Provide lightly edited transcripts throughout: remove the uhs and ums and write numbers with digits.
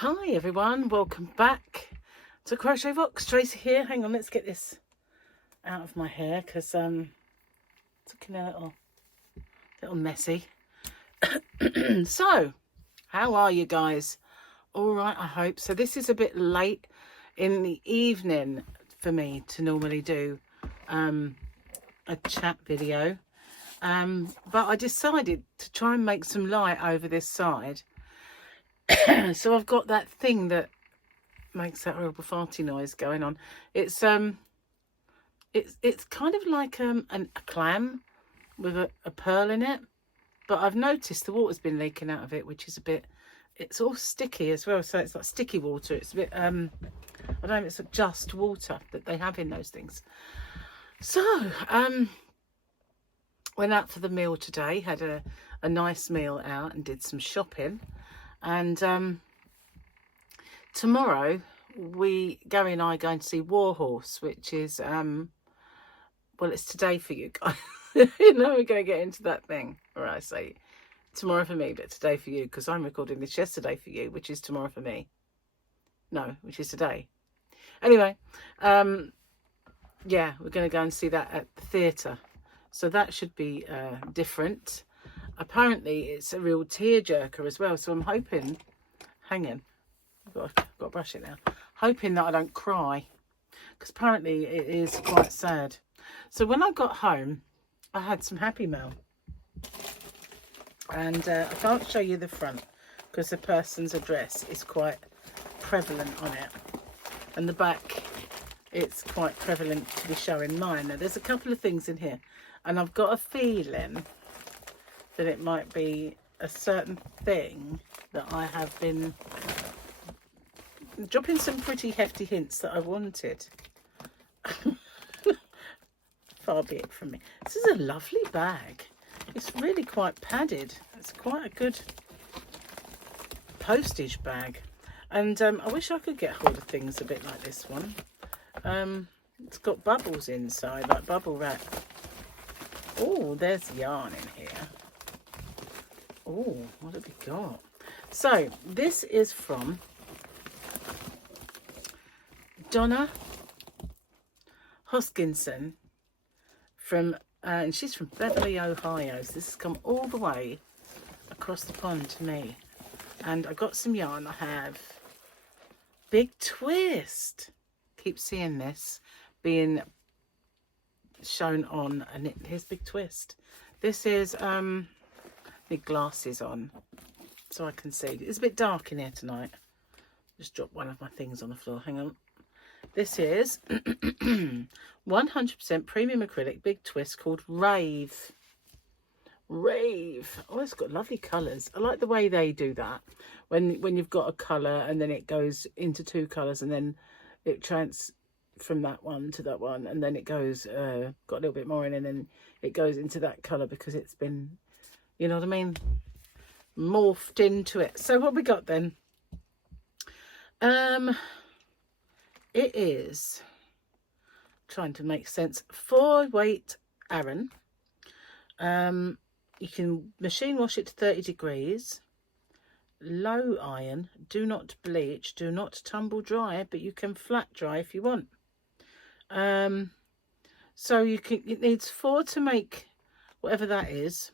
Hi everyone, welcome back to Crochet Rocks. Tracy here. Hang on, let's get this out of my hair because it's looking a little messy. So, how are you guys? All right, I hope. So this is a bit late in the evening for me to normally do a chat video. But I decided to try and make some light over this side. So I've got that thing that makes that horrible farty noise going on. It's kind of like a clam with a pearl in it, but I've noticed the water's been leaking out of it, which is it's all sticky as well. So it's like sticky water. It's a bit I don't know if it's just water that they have in those things. So went out for the meal today, had a nice meal out and did some shopping. And tomorrow Gary and I are going to see Warhorse, which is well, it's today for you guys. You know, we're going to get into that thing where I say tomorrow for me, but today for you, because I'm recording this yesterday for you, which is tomorrow for me. No, which is today. Anyway, yeah, we're going to go and see that at the theatre. So that should be different. Apparently, it's a real tearjerker as well. So I'm hoping, hang on, I've got to brush it now. Hoping that I don't cry, because apparently it is quite sad. So when I got home, I had some Happy Mail. And I can't show you the front because the person's address is quite prevalent on it. And the back, it's quite prevalent to be showing mine. Now, there's a couple of things in here. And I've got a feeling that it might be a certain thing that I have been dropping some pretty hefty hints that I wanted. Far be it from me. This is a lovely bag. It's really quite padded. It's quite a good postage bag. And I wish I could get hold of things a bit like this one. It's got bubbles inside, like bubble wrap. Oh, there's yarn in here. Oh, what have we got? So, this is from Donna Hoskinson from, and she's from Beverly, Ohio. So this has come all the way across the pond to me. And I got some yarn. I have Big Twist. Keep seeing this being shown on, and here's Big Twist. This is need glasses on so I can see. It's a bit dark in here tonight. Just dropped one of my things on the floor. Hang on. This is 100% premium acrylic Big Twist called Rave. Rave. Oh, it's got lovely colours. I like the way they do that. When you've got a colour and then it goes into two colours and then it from that one to that one, and then it goes got a little bit more in, and then it goes into that colour because it's been, you know what I mean, morphed into it. So what we got then? It is, trying to make sense, 4-weight Aran. You can machine wash it to 30 degrees, low iron, do not bleach, do not tumble dry, but you can flat dry if you want. So it needs 4 to make whatever that is,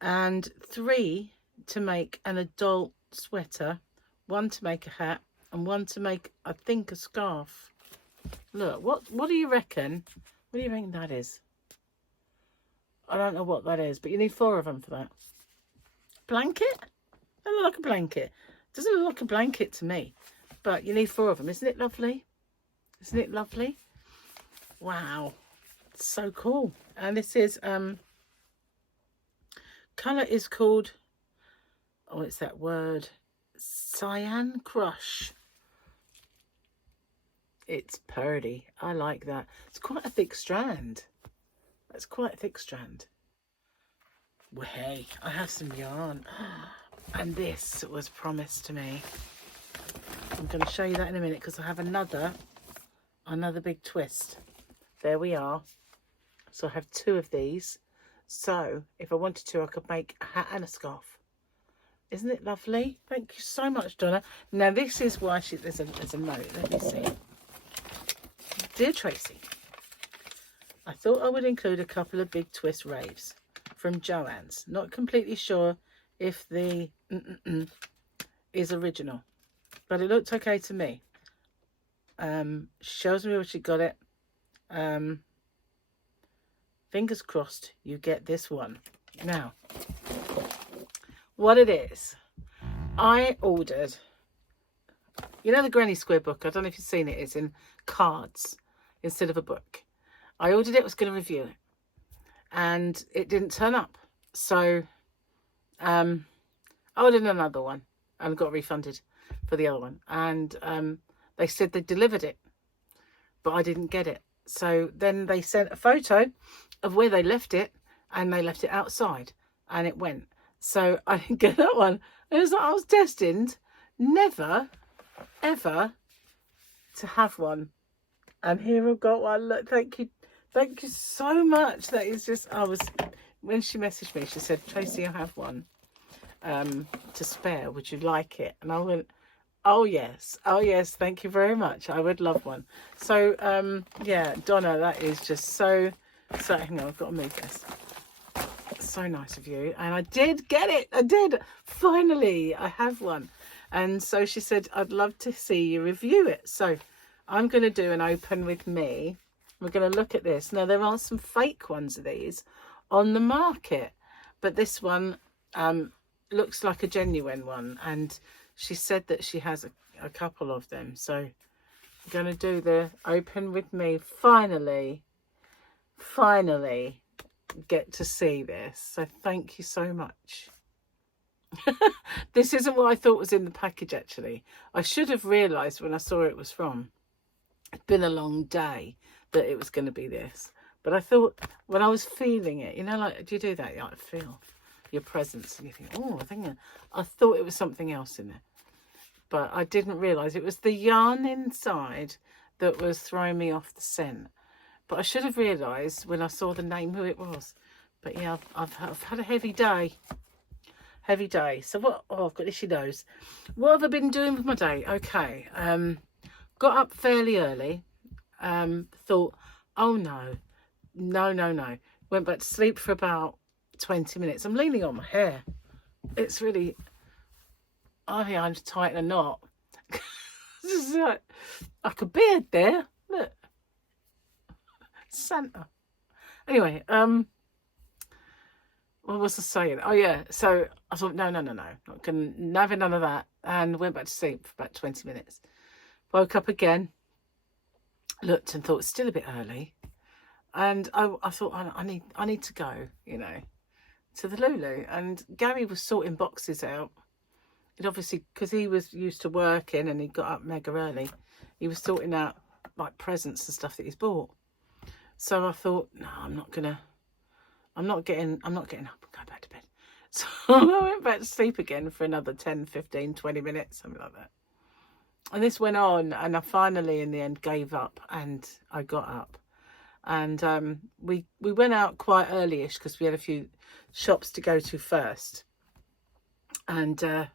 and 3 to make an adult sweater, 1 to make a hat, and 1 to make, I think, a scarf. Look, what do you reckon? What do you reckon that is? I don't know what that is, but you need 4 of them for that. Blanket? That look like a blanket. Doesn't look like a blanket to me, but you need 4 of them. Isn't it lovely? Isn't it lovely? Wow, it's so cool. And this is colour is called, oh, it's that word, Cyan Crush. It's purdy. I like that. It's quite a thick strand. That's quite a thick strand. Well, hey, I have some yarn. And this was promised to me. I'm going to show you that in a minute because I have another Big Twist. There we are. So I have 2 of these. So if I wanted to, I could make a hat and a scarf. Isn't it lovely? Thank you so much, Donna. Now this is why there's a note. Let me see. Dear Tracy, I thought I would include a couple of big twist raves from Joann's. Not completely sure if the is original, but it looked okay to me. Shows me where she got it. Fingers crossed you get this one. Now, what it is, I ordered, you know the Granny Square book, I don't know if you've seen it, it's in cards instead of a book. I ordered it, was going to review it, and it didn't turn up. So I ordered another one and got refunded for the other one. And they said they delivered it, but I didn't get it. So then they sent a photo of where they left it, and they left it outside, and it went. So I didn't get that one. It was like I was destined never, ever to have one. And here I've got one. Look, thank you so much. That is just, when she messaged me, she said, Tracy, I have one to spare. Would you like it? And I went, oh yes, thank you very much. I would love one. So yeah, Donna, that is just so hang on, I've got to move this. So nice of you. And I did get it. I did. Finally, I have one. And so she said, I'd love to see you review it. So I'm going to do an open with me. We're going to look at this. Now, there are some fake ones of these on the market, but this one looks like a genuine one. And she said that she has a couple of them. So I'm going to do the open with me. Finally get to see this. So thank you so much. This isn't what I thought was in the package, actually. I should have realised when I saw it was from. It's been a long day that it was going to be this. But I thought, when I was feeling it, you know, like, do you do that? You like feel your presence and you think, oh, I thought it was something else in there. But I didn't realise it was the yarn inside that was throwing me off the scent. But I should have realised when I saw the name who it was. But yeah, I've had a heavy day. So what? Oh, I've got itchy nose. What have I been doing with my day? Okay. Got up fairly early. Thought, oh no. Went back to sleep for about 20 minutes. I'm leaning on my hair. It's really, I think I need to tighten a knot. This is like a beard there. Look. Santa. Anyway, what was I saying? Oh yeah, so I thought, no, not having none of that, and went back to sleep for about 20 minutes. Woke up again, looked and thought it's still a bit early, and I thought I need to go, you know, to the Lulu. And Gary was sorting boxes out. It obviously, because he was used to working and he got up mega early, he was sorting out like presents and stuff that he's bought. So I thought, no, I'm not getting up and go back to bed. So I went back to sleep again for another 10, 15, 20 minutes, something like that. And this went on, and I finally, in the end, gave up, and I got up. And we went out quite early-ish because we had a few shops to go to first. And then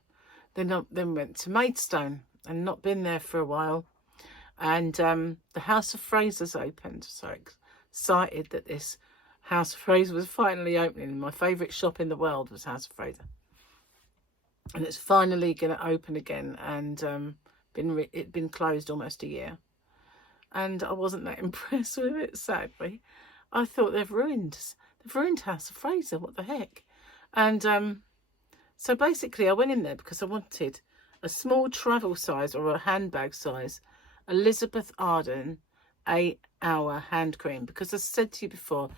went to Maidstone, and not been there for a while. And the House of Fraser's opened, so excited that this House of Fraser was finally opening. My favourite shop in the world was House of Fraser, and it's finally going to open again. And it'd been closed almost a year, and I wasn't that impressed with it. Sadly, I thought they've ruined House of Fraser. What the heck? And so basically, I went in there because I wanted a small travel size or a handbag size Elizabeth Arden 8-hour hand cream, because as I said to you before,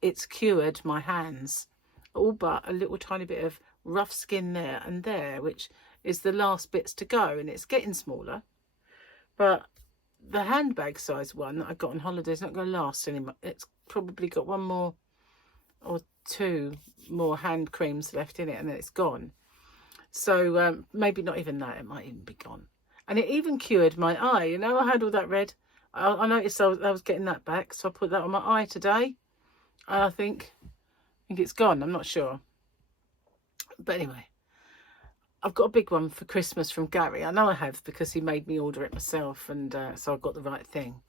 it's cured my hands, all but a little tiny bit of rough skin there and there, which is the last bits to go, and it's getting smaller. But the handbag size one that I got on holiday is not going to last anymore. It's probably got one more or two more hand creams left in it, and then it's gone. So maybe not even that, it might even be gone. And it even cured my eye. You know, I had all that red. I noticed I was getting that back, so I put that on my eye today. And I think it's gone. I'm not sure. But anyway, I've got a big one for Christmas from Gary. I know I have because he made me order it myself, and so I got the right thing.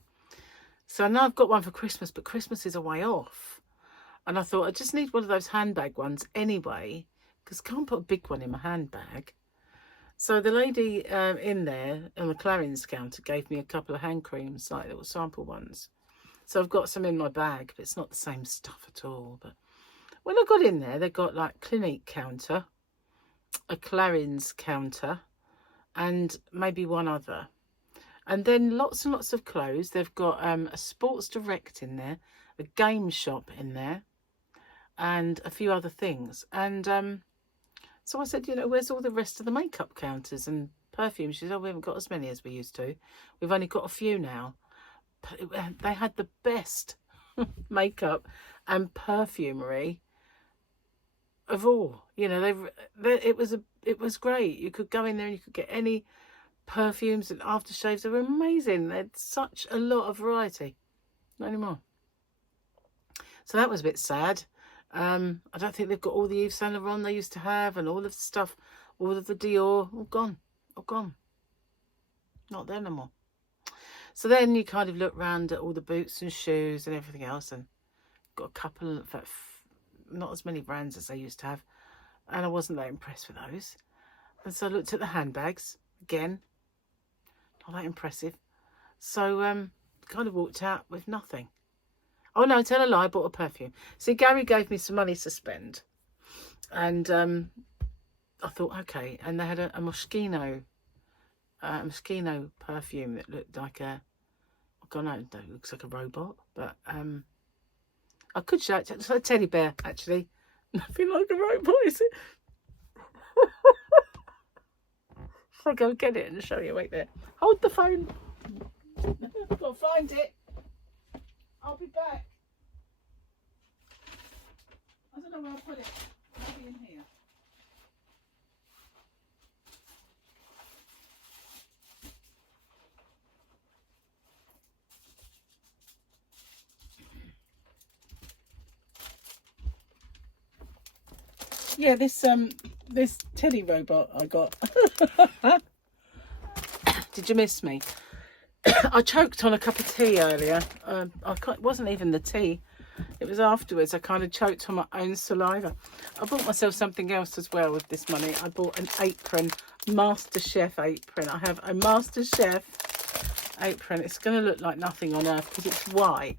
So I know I've got one for Christmas, but Christmas is a way off. And I thought I just need one of those handbag ones anyway, because I can't put a big one in my handbag. So the lady in there on the Clarins counter gave me a couple of hand creams, like little sample ones. So I've got some in my bag, but it's not the same stuff at all. But when I got in there, they got like Clinique counter, a Clarins counter, and maybe one other. And then lots and lots of clothes. They've got a Sports Direct in there, a game shop in there, and a few other things. And so I said, you know, where's all the rest of the makeup counters and perfumes? She said, oh, we haven't got as many as we used to. We've only got a few now. But they had the best makeup and perfumery of all. You know, it was great. You could go in there and you could get any perfumes and aftershaves. They were amazing. They had such a lot of variety. Not anymore. So that was a bit sad. I don't think they've got all the Yves Saint Laurent they used to have, and all of the stuff, all of the Dior, all gone. Not there no more. So then you kind of look round at all the boots and shoes and everything else, and got a couple of, not as many brands as they used to have, and I wasn't that impressed with those. And so I looked at the handbags again, not that impressive. So kind of walked out with nothing. Oh no, tell a lie, I bought a perfume. See, Gary gave me some money to spend, and I thought, okay. And they had a Moschino perfume that looked like a, I don't know, it looks like a robot, but I could show it. It's like a teddy bear, actually. Nothing like a robot, is it? Should I go get it and show you? Wait there. Hold the phone. I've got to find it. I'll be back. I don't know where I put it. Maybe in here. Yeah, this teddy robot I got. Did you miss me? I choked on a cup of tea earlier. It wasn't even the tea. It was afterwards. I kind of choked on my own saliva. I bought myself something else as well with this money. I bought an apron, MasterChef apron. I have a MasterChef apron. It's going to look like nothing on earth because it's white.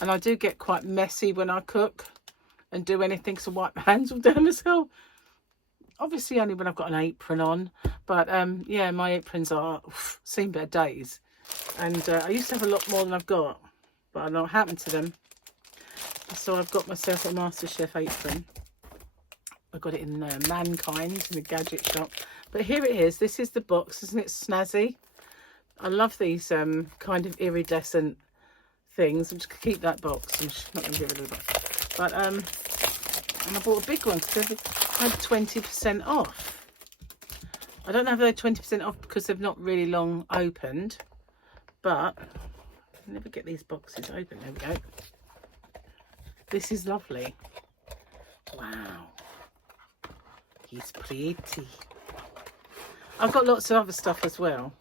And I do get quite messy when I cook and do anything, so wipe my hands all down as well. Obviously only when I've got an apron on. But yeah, my aprons are seen better days. And I used to have a lot more than I've got, but I don't know what happened to them. So I've got myself a MasterChef apron. I got it in Mankind in the gadget shop. But here it is. This is the box. Isn't it snazzy? I love these kind of iridescent things. I'm just going to keep that box. I'm just not going to get rid of the box. But and I bought a big one because they had 20% off. I don't know if they're 20% off because they've not really long opened. But I never get these boxes open. There we go. This is lovely. Wow. He's pretty. I've got lots of other stuff as well.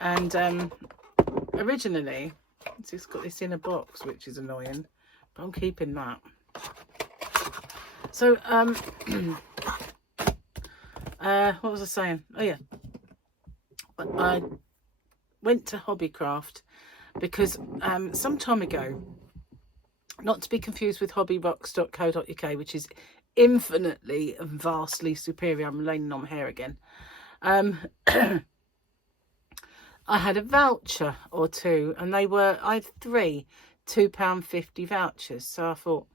And originally, it's got this in a box, which is annoying. But I'm keeping that. So, what was I saying? Oh, yeah. I went to Hobbycraft because some time ago, not to be confused with hobbyrocks.co.uk, which is infinitely and vastly superior. I'm laying on my hair again. I had a voucher or two, and I had three £2.50 vouchers. So I thought,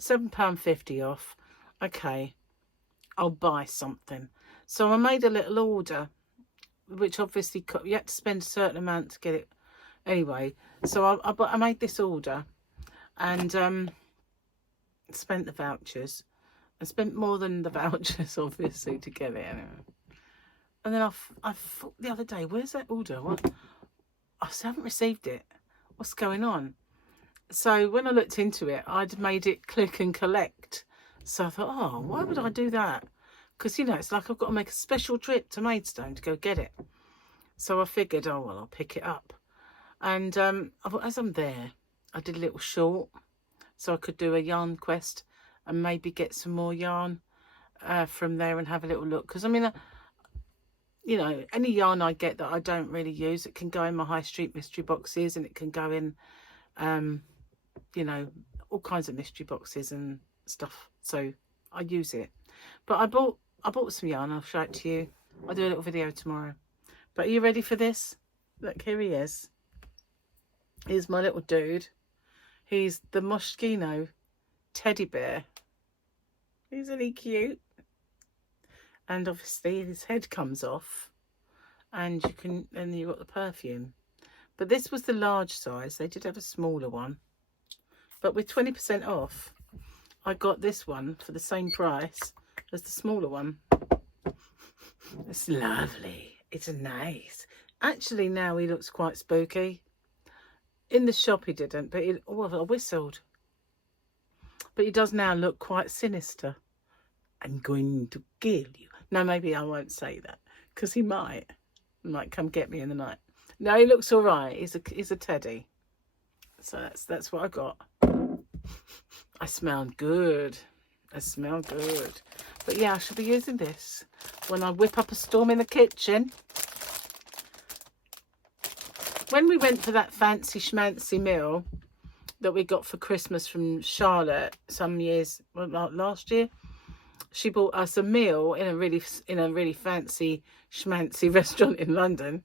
£7.50 off. Okay, I'll buy something. So I made a little order, which obviously you had to spend a certain amount to get it anyway. So I made this order and spent the vouchers. I spent more than the vouchers, obviously, to get it anyway. And then I thought the other day, where's that order? What? I haven't received it. What's going on? So when I looked into it, I'd made it click and collect. So I thought, oh, why would I do that? because, you know, it's like I've got to make a special trip to Maidstone to go get it. So I figured, oh, well, I'll pick it up. And as I'm there, I did a little short so I could do a yarn quest and maybe get some more yarn from there and have a little look. Because, I mean, you know, any yarn I get that I don't really use, it can go in my high street mystery boxes, and it can go in, you know, all kinds of mystery boxes and stuff. So I use it. But I bought some yarn. I'll show it to you. I'll do a little video tomorrow. But are you ready for this? Look, here he is. Here's my little dude. He's the Moschino teddy bear. Isn't he cute? And obviously his head comes off, and then you've got the perfume. But this was the large size. They did have a smaller one, but with 20% off, I got this one for the same price as the smaller one. It's lovely. It's nice. Actually, now he looks quite spooky. In the shop he didn't, but I whistled. But he does now look quite sinister. I'm going to kill you. No, maybe I won't say that, because he might come get me in the night. No, he looks all right. He's a teddy. So that's what I got. I smelled good. I smell good. But yeah, I should be using this when I whip up a storm in the kitchen. When we went for that fancy schmancy meal that we got for Christmas from Charlotte some years, well, like last year, she bought us a meal in a really fancy schmancy restaurant in London,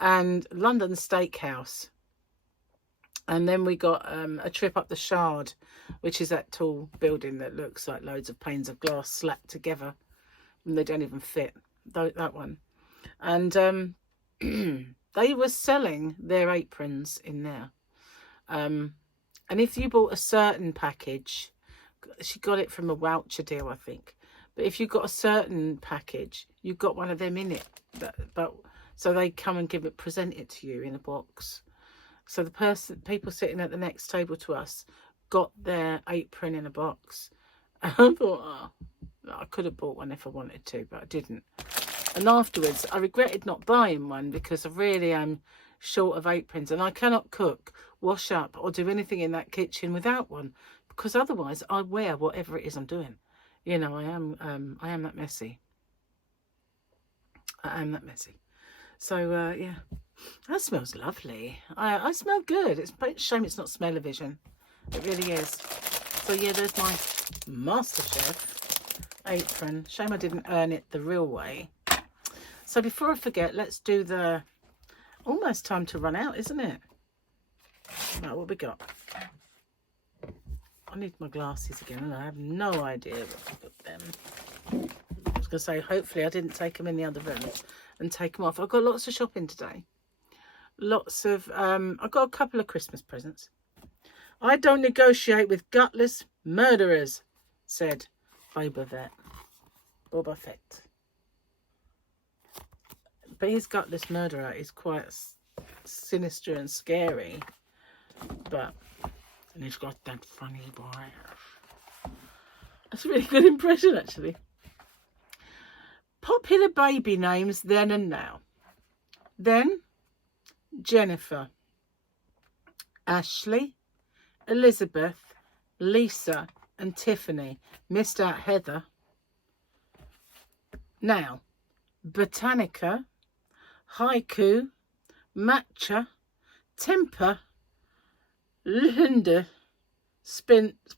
and London Steakhouse. And then we got a trip up the Shard, which is that tall building that looks like loads of panes of glass slapped together, and they don't even fit. That one. And they were selling their aprons in there. And if you bought a certain package, she got it from a voucher deal, I think. But if you got a certain package, you got one of them in it. So they come and present it to you in a box. So the people sitting at the next table to us got their apron in a box. And I thought, oh, I could have bought one if I wanted to, but I didn't. And afterwards, I regretted not buying one, because I really am short of aprons, and I cannot cook, wash up, or do anything in that kitchen without one, because otherwise I wear whatever it is I'm doing. You know, I am that messy. I am that messy. So yeah, that smells lovely. I smell good. It's a shame it's not smell-o-vision. It really is. So yeah, there's my MasterChef apron. Shame I didn't earn it the real way. So before I forget, let's do the... Almost time to run out, isn't it? Right, what we got? I need my glasses again, and I have no idea where I put them. I was going to say, hopefully I didn't take them in the other room and take them off. I've got lots of shopping today. Lots of... I've got a couple of Christmas presents. I don't negotiate with gutless murderers, said Boba Fett. But his gutless murderer is quite sinister and scary. And he's got that funny voice. That's a really good impression, actually. Popular baby names then and now. Then, Jennifer, Ashley, Elizabeth, Lisa and Tiffany. Missed out Heather. Now, Botanica, Haiku, Matcha, Temper, Linda,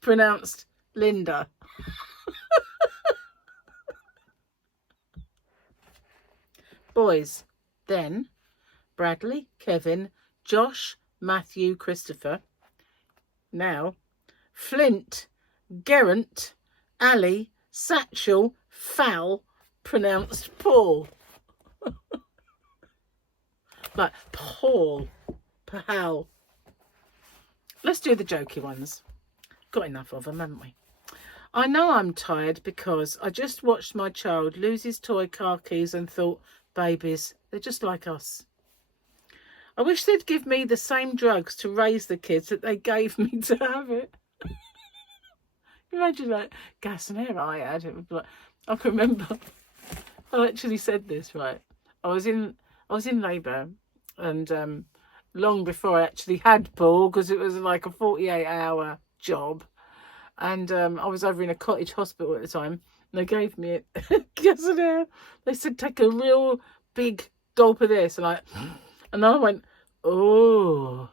pronounced Linda. Boys, then Bradley, Kevin, Josh, Matthew, Christopher. Now, Flint, Geraint, Ali, Satchel, Fowl, pronounced Paul. Like Paul, Pahal. Let's do the jokey ones. Got enough of them, haven't we? I know I'm tired because I just watched my child lose his toy car keys and thought, babies, they're just like us. I wish they'd give me the same drugs to raise the kids that they gave me to have it. Imagine that gas and air I had. It would be like, I can remember I actually said this, right? I was in labour, and long before I actually had Paul, because it was like a 48-hour job, and I was over in a cottage hospital at the time, and they gave me it. Quesadilla. They said take a real big gulp of this, and I went, oh,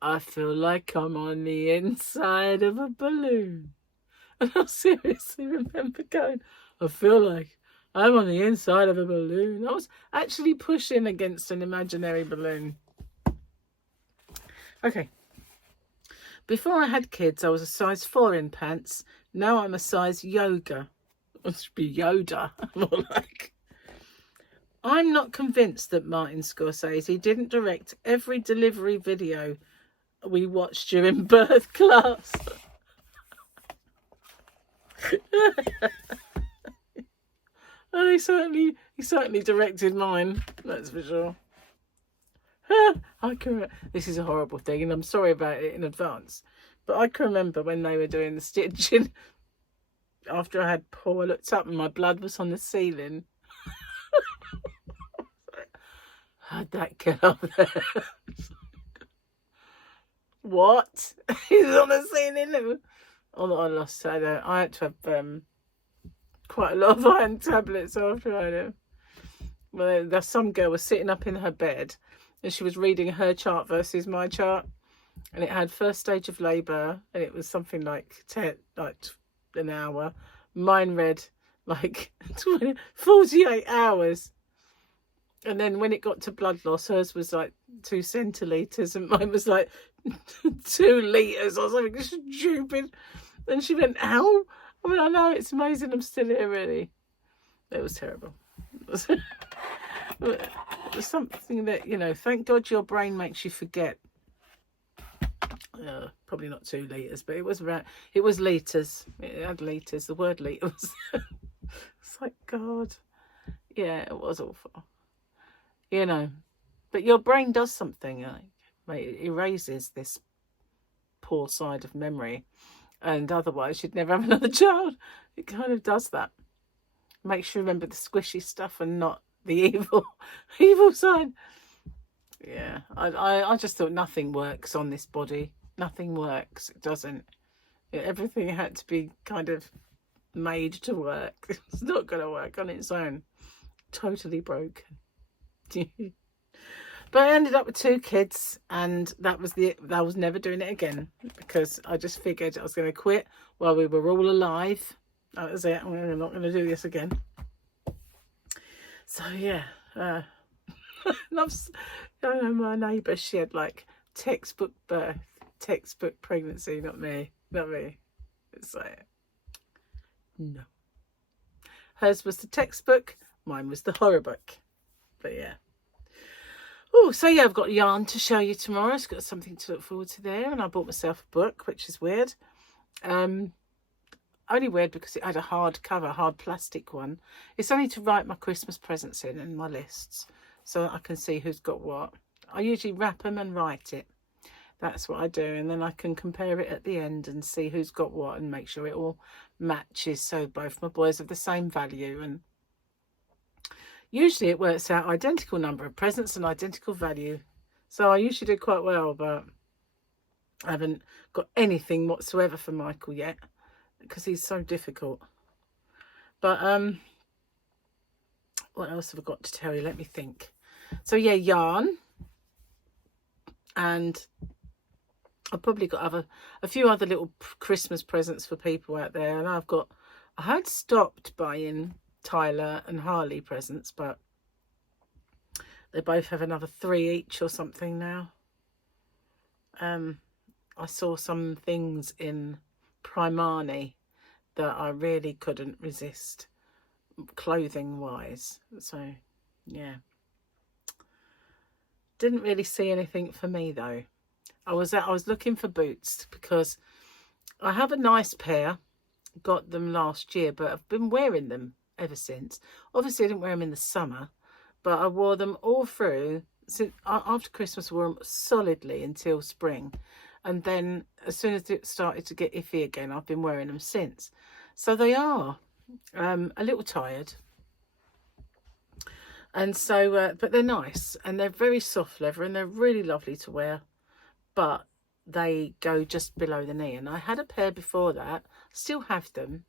I feel like I'm on the inside of a balloon. And I seriously remember going, I feel like I'm on the inside of a balloon. I was actually pushing against an imaginary balloon. Okay. Before I had kids, I was a size 4 in pants. Now I'm a size yoga. It should be Yoda, more like. I'm not convinced that Martin Scorsese didn't direct every delivery video we watched during birth class. Oh, he certainly directed mine, that's for sure. This is a horrible thing, and I'm sorry about it in advance, but I can remember when they were doing the stitching. After I had Paul, I looked up and my blood was on the ceiling. How'd that get up there? What? He's on the ceiling. Oh, I lost it. I had to have quite a lot of iron tablets after I had it. Well, some girl was sitting up in her bed and she was reading her chart versus my chart, and it had first stage of labour, and it was something like an hour. Mine read like 48 hours. And then when it got to blood loss, hers was like 2 centilitres and mine was like 2 litres or something stupid. And she went, ow. I mean, I know, it's amazing I'm still here, really. It was terrible. It was something that, you know, thank God your brain makes you forget. Probably not 2 litres, but it was litres. It had litres. The word litre was... It's like, God. Yeah, it was awful. You know, but your brain does something, it erases this poor side of memory, and otherwise you'd never have another child. It kind of does that. Makes you remember the squishy stuff and not the evil side. Yeah, I just thought nothing works on this body. Nothing works. It doesn't. Everything had to be kind of made to work. It's not going to work on its own. Totally broken. But I ended up with 2 kids, and that was I was never doing it again, because I just figured I was going to quit while we were all alive. That was it. I'm not going to do this again. So yeah, I know my neighbour, she had like textbook birth, textbook pregnancy. Not me. It's like, no. Hers was the textbook, mine was the horror book. But yeah. Oh, so yeah, I've got yarn to show you tomorrow. It's got something to look forward to there. And I bought myself a book, which is weird. Only weird because it had a hard cover, hard plastic one. It's only to write my Christmas presents in and my lists, so I can see who's got what. I usually wrap them and write it. That's what I do. And then I can compare it at the end and see who's got what and make sure it all matches, so both my boys have the same value. And usually it works out identical number of presents and identical value. So I usually do quite well, but I haven't got anything whatsoever for Michael yet because he's so difficult. But what else have I got to tell you? Let me think. So yeah, yarn. And I've probably got a few other little Christmas presents for people out there. And I had stopped buying Tyler and Harley presents, but they both have another 3 each or something now. I saw some things in Primani that I really couldn't resist, clothing wise. So yeah, didn't really see anything for me though. I was looking for boots because I have a nice pair, got them last year, but I've been wearing them ever since. Obviously I didn't wear them in the summer, but I wore them all through since after Christmas. I wore them solidly until spring, and then as soon as it started to get iffy again, I've been wearing them since. So they are a little tired. And so, but they're nice, and they're very soft leather, and they're really lovely to wear, but they go just below the knee. And I had a pair before that, still have them,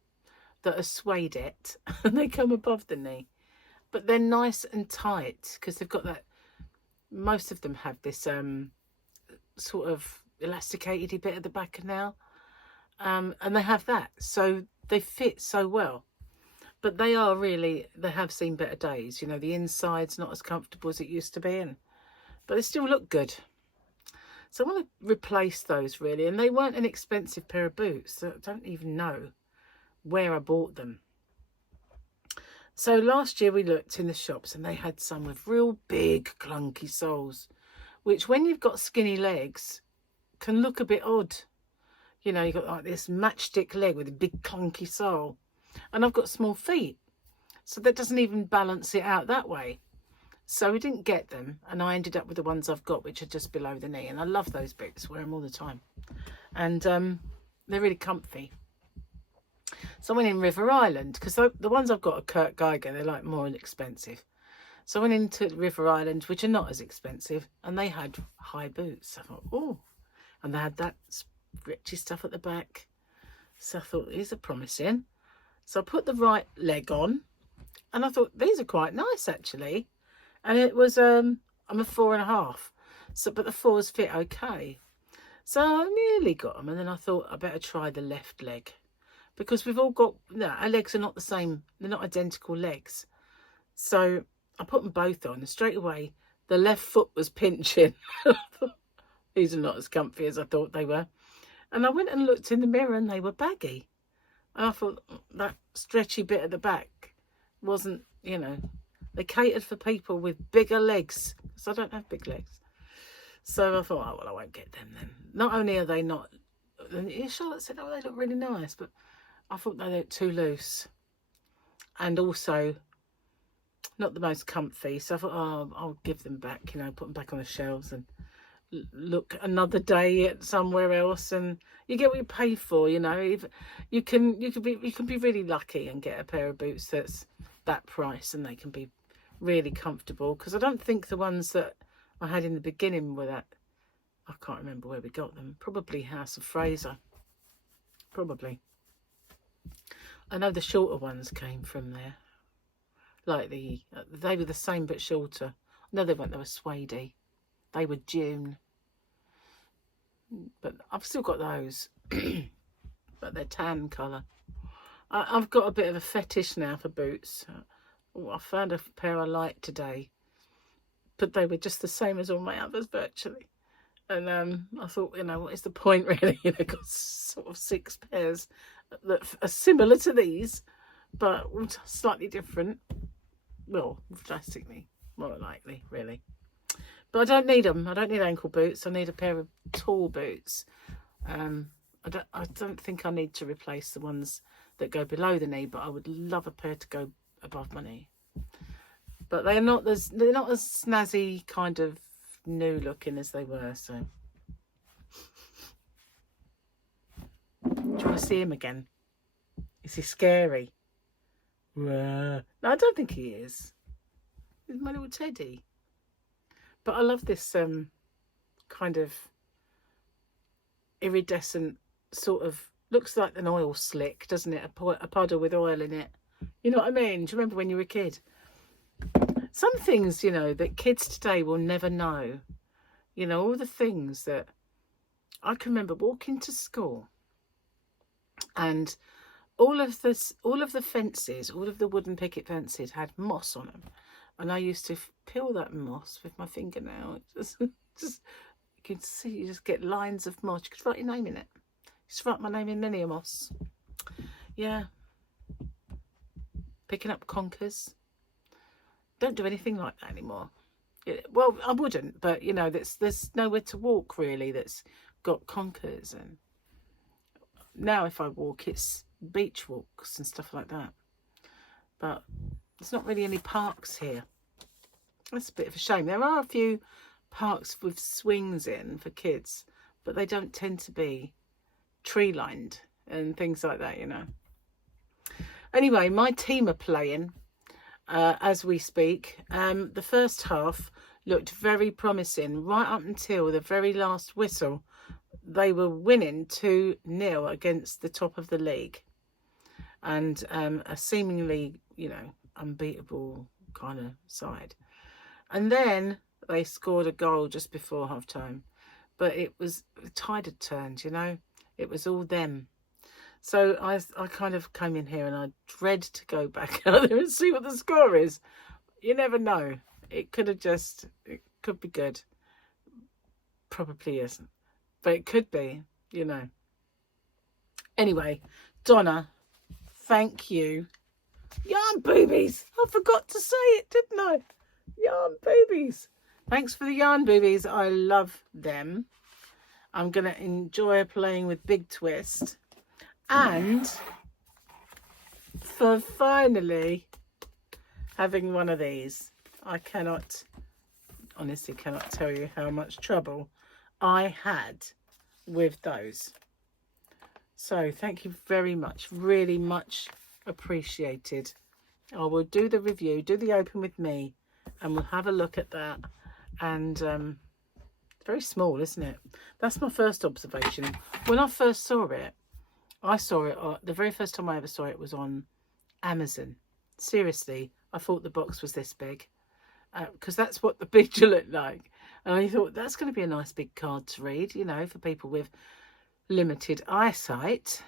that are suede it, and they come above the knee. But they're nice and tight, because they've got that, most of them have this sort of elasticated bit at the back now. And they have that, so they fit so well. But they are really, they have seen better days. You know, the inside's not as comfortable as it used to be, but they still look good. So I want to replace those, really. And they weren't an expensive pair of boots. So I don't even know where I bought them. So last year we looked in the shops, and they had some with real big clunky soles, which when you've got skinny legs can look a bit odd. You know, you've got like this matchstick leg with a big clunky sole. And I've got small feet, so that doesn't even balance it out that way. So we didn't get them, and I ended up with the ones I've got, which are just below the knee. And I love those boots, wear them all the time. And they're really comfy. So I went in River Island, because the ones I've got are Kurt Geiger. They're like more expensive. So I went into River Island, which are not as expensive, and they had high boots. I thought, oh, and they had that stretchy stuff at the back. So I thought, these are promising. So I put the right leg on, and I thought, these are quite nice, actually. And it was, I'm a 4.5. So, but the 4s fit okay. So I nearly got them. And then I thought, I better try the left leg. Because we've all got, no, our legs are not the same. They're not identical legs. So I put them both on, and straight away, the left foot was pinching. These are not as comfy as I thought they were. And I went and looked in the mirror, and they were baggy. And I thought that stretchy bit at the back wasn't, you know, they catered for people with bigger legs, because I don't have big legs. So I thought, oh, well, I won't get them then. Not only are they not, Charlotte said, oh, they look really nice, but I thought they looked too loose. And also not the most comfy. So I thought, oh, I'll give them back, you know, put them back on the shelves and look another day at somewhere else. And you get what you pay for, you know. If you can be really lucky and get a pair of boots that's that price, and they can be really comfortable. Because I don't think the ones that I had in the beginning were that. I can't remember where we got them. Probably House of Fraser. Probably. I know the shorter ones came from there. Like they were the same but shorter. No, they weren't. They were suede. They were June. But I've still got those. But they're tan colour. I've got a bit of a fetish now for boots. Oh, I found a pair I liked today. But they were just the same as all my others virtually. And I thought, you know, what is the point really? You know, got sort of 6 pairs that are similar to these, but slightly different. Well, drastically more likely, really. But I don't need them. I don't need ankle boots. I need a pair of tall boots. I don't think I need to replace the ones that go below the knee, but I would love a pair to go above my knee. But they're not as snazzy kind of new looking as they were. So do you want to see him again? Is he scary? No, I don't think he is. He's my little teddy. But I love this kind of iridescent sort of, looks like an oil slick, doesn't it? A puddle with oil in it. You know what I mean? Do you remember when you were a kid? Some things, you know, that kids today will never know. You know, all the things that I can remember walking to school, and all of the fences, all of the wooden picket fences had moss on them, and I used to peel that moss with my fingernail. Just you can see, you just get lines of moss. You could write your name in it. Just write my name in many a moss. Yeah. Picking up conkers. Don't do anything like that anymore. Well, I wouldn't, but you know, there's nowhere to walk really that's got conkers, and now if I walk, it's beach walks and stuff like that. But there's not really any parks here. That's a bit of a shame. There are a few parks with swings in for kids, but they don't tend to be tree lined and things like that, you know. Anyway, my team are playing as we speak. The first half looked very promising right up until the very last whistle. They were winning 2-0 against the top of the league, and a seemingly, you know, unbeatable kind of side. And then they scored a goal just before half time, but it was, the tide had turned, you know, it was all them. So I kind of came in here and I dread to go back out there and see what the score is. You never know. It could be good. Probably isn't, but it could be, you know. Anyway, Donna, thank you. Yarn boobies. I forgot to say it, didn't I? Yarn boobies. Thanks for the yarn boobies. I love them. I'm going to enjoy playing with Big Twist. And for finally having one of these. I honestly cannot tell you how much trouble I had with those. So thank you very much. Really much appreciated. I will do the review, do the open with me, and we'll have a look at that. And very small, isn't it? That's my first observation. When I first saw it, the very first time I ever saw it was on Amazon. Seriously, I thought the box was this big, because that's what the picture looked like. And I thought, that's going to be a nice big card to read, you know, for people with limited eyesight.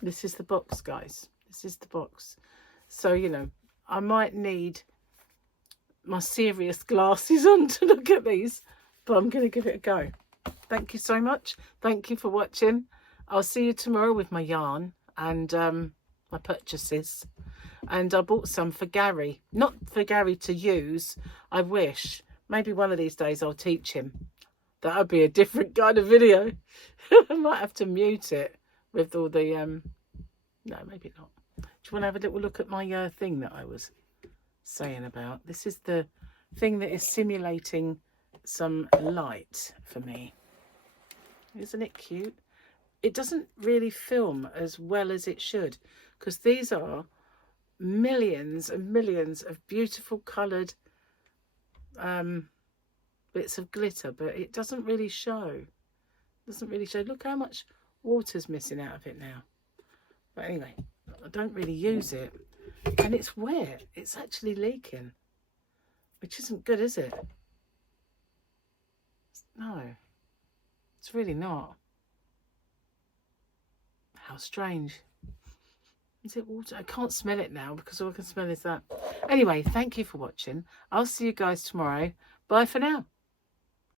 This is the box, guys. This is the box. So, you know, I might need my serious glasses on to look at these, but I'm going to give it a go. Thank you so much. Thank you for watching. I'll see you tomorrow with my yarn and my purchases. And I bought some for Gary. Not for Gary to use. I wish. Maybe one of these days I'll teach him. That would be a different kind of video. I might have to mute it with all the... No, maybe not. Do you want to have a little look at my thing that I was saying about? This is the thing that is simulating some light for me. Isn't it cute? It doesn't really film as well as it should, because these are millions and millions of beautiful coloured bits of glitter, but it doesn't really show. Look how much water's missing out of it now. But anyway, I don't really use it, and it's wet. It's actually leaking, which isn't good, is it? No, it's really not. How strange. Is it water? I can't smell it now because all I can smell is that. Anyway, thank you for watching. I'll see you guys tomorrow. Bye for now.